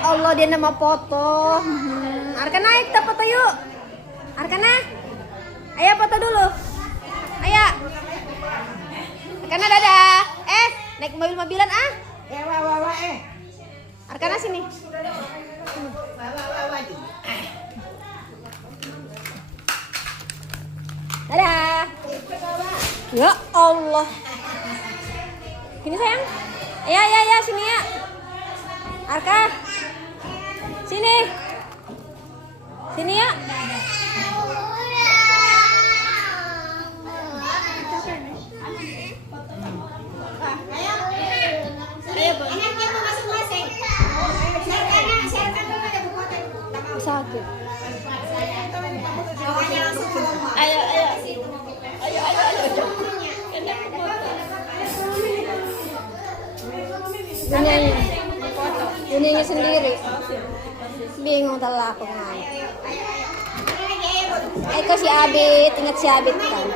Allah, dia nama foto. Arkana, kita foto yuk. Arkana, ayo foto dulu. Ayo. Arkana, dadah. Naik mobil-mobilan ah. Arkana sini. Dadah. Ya Allah. Sini sayang. Ya, sini ya. Arka. Sini. Sini ya. Sakit. Ayo. Nyanyi sendiri. Bingung telah aku. Eko si Abid, ingat si Abid kan.